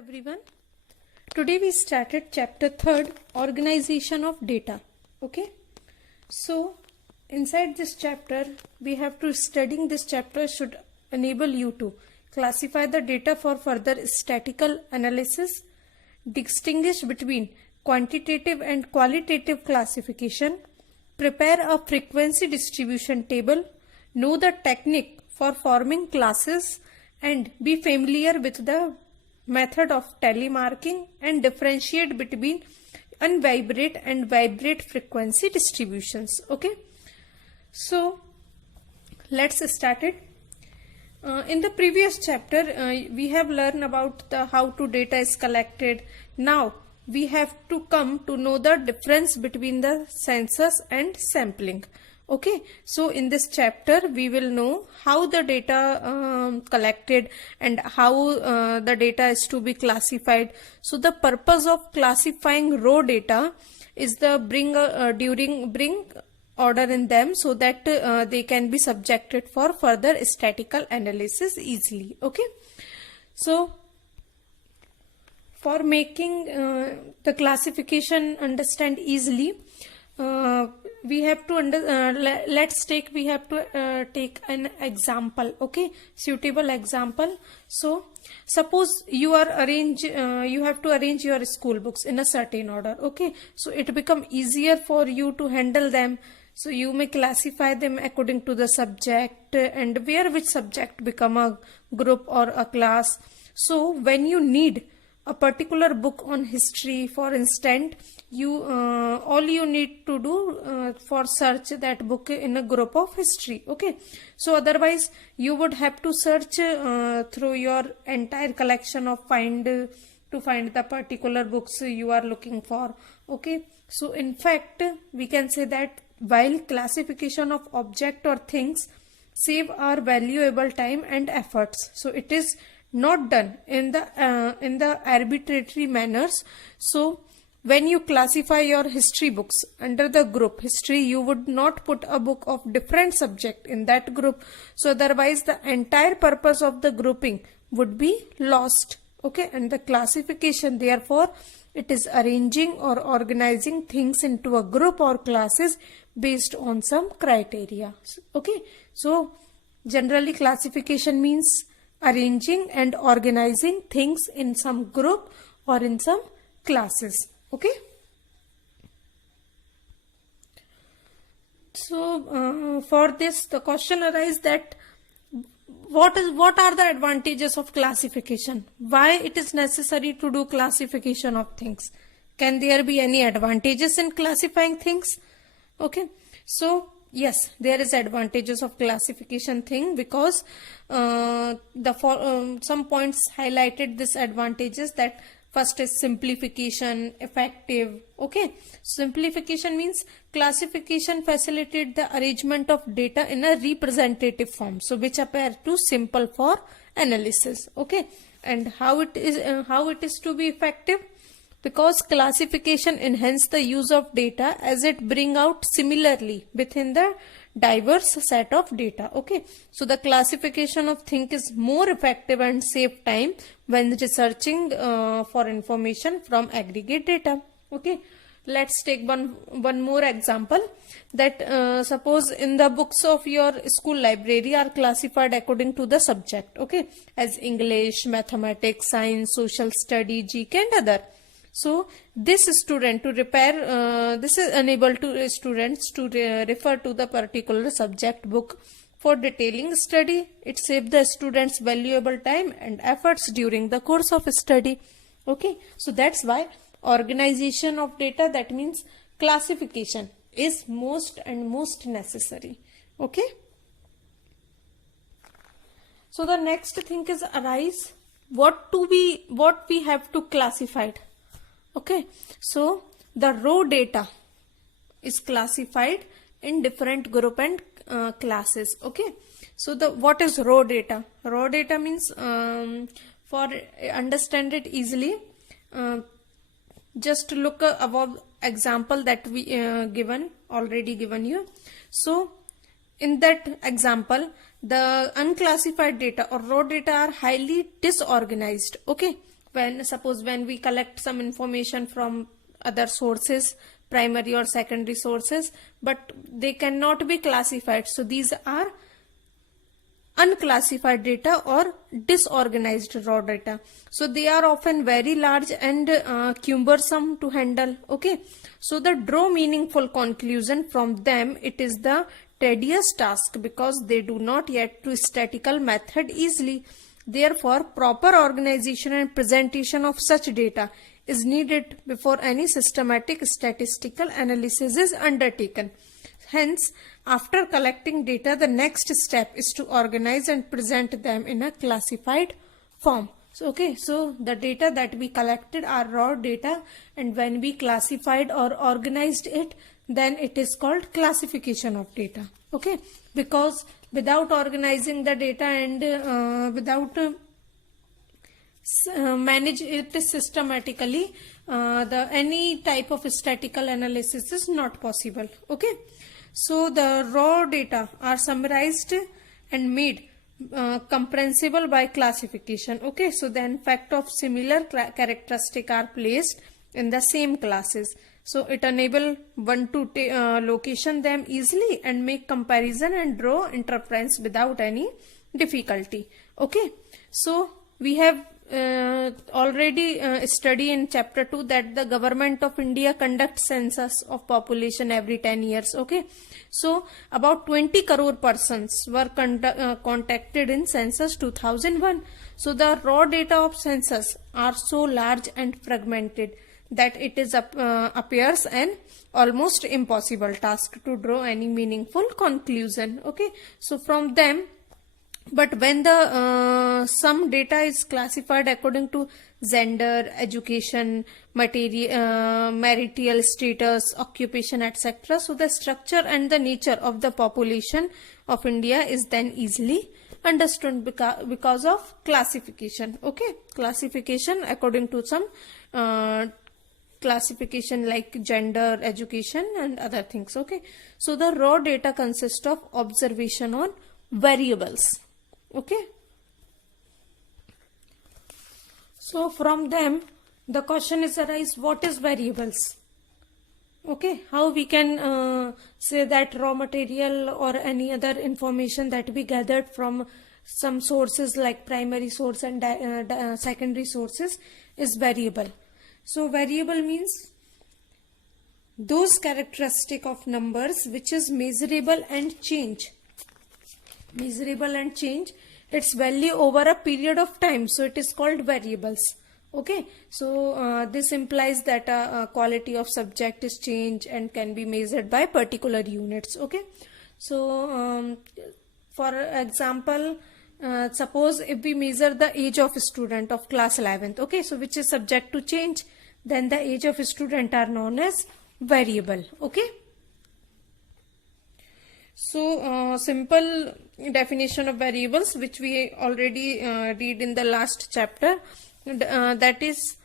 everyone. Today we started chapter 3rd, organization of data. Okay, so inside this chapter we have to studying this chapter should enable you to classify the data for further statistical analysis, distinguish between quantitative and qualitative classification, prepare a frequency distribution table, know the technique for forming classes, and be familiar with the method of telemarking and differentiate between unvibrate and vibrate frequency distributions. Okay, so let's start it. In the previous chapter we have learned about the how to data is collected. Now we have to come to know the difference between the census and sampling. Okay, so in this chapter we will know how the data collected and how the data is to be classified. So the purpose of classifying raw data is the bring order in them so that they can be subjected for further statistical analysis easily. Okay, so for making the classification understand easily, we have to take an example. Okay, suitable example. So suppose you have to arrange your school books in a certain order. Okay, so it become easier for you to handle them. So you may classify them according to the subject and where which subject become a group or a class. So when you need a particular book on history, for instance, you all you need to do for search that book in a group of history. Okay, so otherwise you would have to search through your entire collection of to find the particular books you are looking for. Okay, so in fact we can say that while classification of object or things save our valuable time and efforts, so it is not done in the arbitrary manners. So when you classify your history books under the group history, you would not put a book of different subject in that group, so otherwise the entire purpose of the grouping would be lost. Okay, and the classification, therefore it is arranging or organizing things into a group or classes based on some criteria. Okay, so generally classification means arranging and organizing things in some group or in some classes. Okay, so for this the question arises that what are the advantages of classification? Why it is necessary to do classification of things? Can there be any advantages in classifying things? Okay, so yes, there is advantages of classification thing because some points highlighted this advantages. That first is simplification, effective. Okay, simplification means classification facilitate the arrangement of data in a representative form, so which appear too simple for analysis. Okay, and how it is to be effective? Because classification enhance the use of data as it bring out similarly within the diverse set of data. Okay, so the classification of thing is more effective and save time when researching for information from aggregate data. Okay, let's take one more example. That suppose in the books of your school library are classified according to the subject. Okay, as English, mathematics, science, social study, GK and other. So this student to this is enable to students to refer to the particular subject book for detailing study. It saves the students valuable time and efforts during the course of study. Okay, so that's why organization of data, that means classification, is most necessary. Okay, so the next thing is arise what we have to classify. Okay, so the raw data is classified in different group and classes. Okay, so what is raw data? Raw data means for understand it easily, just look above example that we already given you. So in that example, the unclassified data or raw data are highly disorganized. Okay, when we collect some information from other sources, primary or secondary sources, but they cannot be classified. So these are unclassified data or disorganized raw data. So they are often very large and cumbersome to handle. Okay, so the draw meaningful conclusion from them, it is the tedious task because they do not yet to statistical method easily. Therefore, proper organization and presentation of such data is needed before any systematic statistical analysis is undertaken. Hence, after collecting data, the next step is to organize and present them in a classified form. So the data that we collected are raw data, and when we classified or organized it, then it is called classification of data. Okay, because without organizing the data and without manage it systematically, any type of statistical analysis is not possible. Okay, so the raw data are summarized and made comprehensible by classification. Okay, so then fact of similar characteristic are placed in the same classes. So it enable one to location them easily and make comparison and draw interference without any difficulty. Okay, so we have already studied in chapter 2 that the government of India conducts census of population every 10 years. Okay, so about 20 crore persons were contacted in census 2001. So the raw data of census are so large and fragmented that it is appears an almost impossible task to draw any meaningful conclusion. Okay, so from them, but when the some data is classified according to gender, education, marital status, occupation, etc., so the structure and the nature of the population of India is then easily understood because of classification. Okay, classification according to some classification like gender, education and other things. Okay, so the raw data consists of observation on variables. Okay, so from them the question is arise, what is variables? Okay, how we can say that raw material or any other information that we gathered from some sources like primary source and secondary sources is variable. So variable means those characteristic of numbers which is measurable and change its value over a period of time, so it is called variables. Okay, so this implies that a quality of subject is changed and can be measured by particular units. Okay, so for example, suppose if we measure the age of a student of class 11th, okay, so which is subject to change, then the age of a student are known as variable. Okay, so simple definition of variables which we already read in the last chapter, that is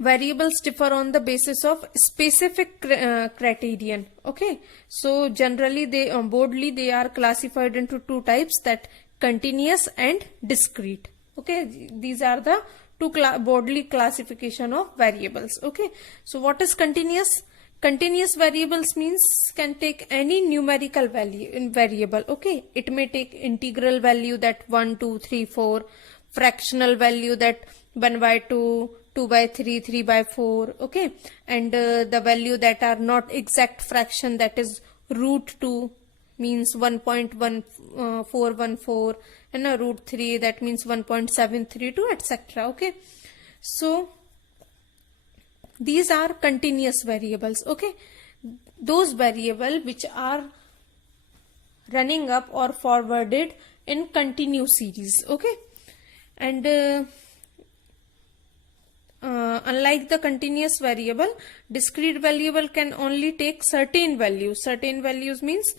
variables differ on the basis of specific criterion. Okay, so generally they broadly they are classified into two types, that continuous and discrete. Okay, these are the two broadly classification of variables. Okay, so what is continuous? Continuous variables means can take any numerical value in variable. Okay, it may take integral value that 1, 2, 3, 4, fractional value that 1 by 2, 2 by 3, 3 by 4. Okay, and the value that are not exact fraction, that is root 2 means 1.1414 and a root 3 that means 1.732, etc. Okay, so these are continuous variables. Okay, those variables which are running up or forwarded in continuous series. Okay, and unlike the continuous variable, discrete variable can only take certain values. Certain values means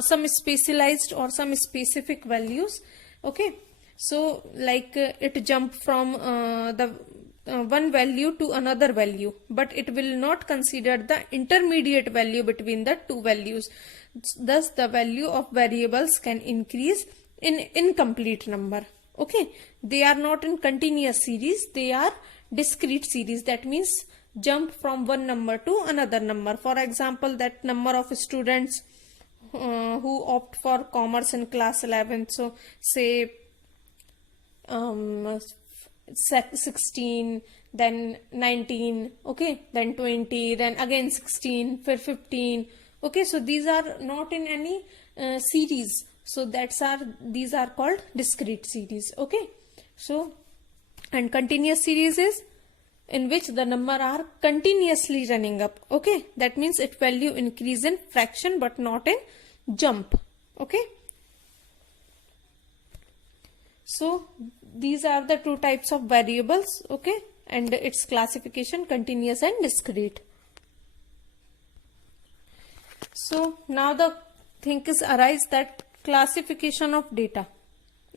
some specialized or some specific values. Okay, so like it jump from the one value to another value, but it will not consider the intermediate value between the two values. Thus the value of variables can increase in incomplete number. Okay, they are not in continuous series, they are discrete series. That means jump from one number to another number. For example, that number of students who opt for commerce in class 11, so say 16, then 19, okay, then 20, then again 16, 15. Okay, so these are not in any series, so these are called discrete series. Okay, so and continuous series is in which the number are continuously running up. Okay, that means its value increase in fraction but not in jump. Okay, so these are the two types of variables. Okay, and its classification, continuous and discrete. So now the thing is arise that classification of data.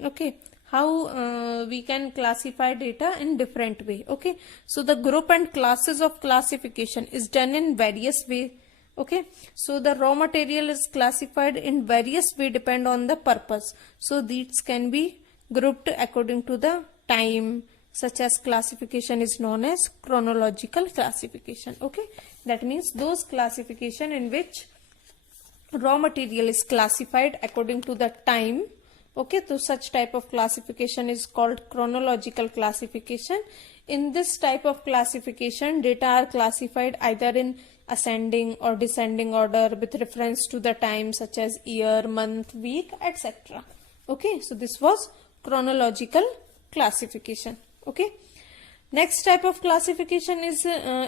Okay, how we can classify data in different way. Okay, so the group and classes of classification is done in various way. Okay, so the raw material is classified in various way depend on the purpose. So these can be grouped according to the time, such as classification is known as chronological classification. Okay, that means those classification in which raw material is classified according to the time. Okay, so such type of classification is called chronological classification. In this type of classification, data are classified either in ascending or descending order with reference to the time, such as year, month, week, etc. Okay, so this was chronological classification. Okay, next type of classification is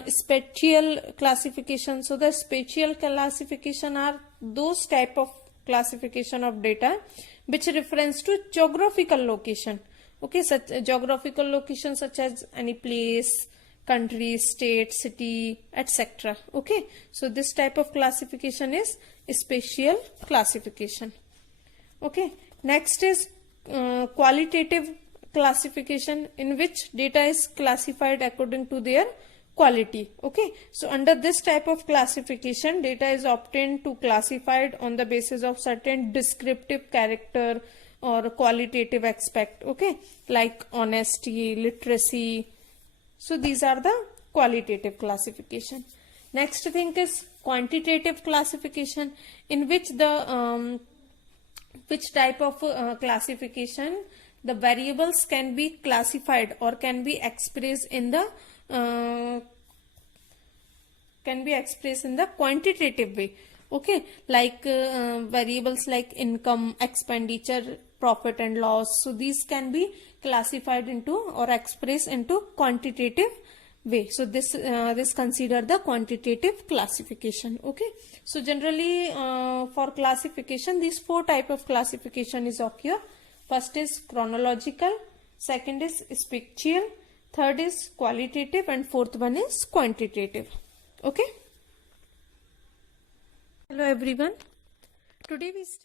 spatial classification. So the spatial classification are those type of classification of data which reference to geographical location. Okay, such geographical location such as any place, country, state, city, etc. Okay, so this type of classification is spatial classification. Okay, next is qualitative classification, in which data is classified according to their quality. Okay, so under this type of classification, data is obtained to classified on the basis of certain descriptive character or qualitative aspect. Okay, like honesty, literacy. So these are the qualitative classification. Next thing is quantitative classification, in which the which type of classification the variables can be classified or can be expressed in the quantitative way. Okay, like variables like income, expenditure, profit and loss. So these can be classified into or expressed into quantitative way. So this consider the quantitative classification. Okay, so generally for classification, these four type of classification is occur. First is chronological, second is spatial, third is qualitative, and fourth one is quantitative. Okay, hello everyone, today we start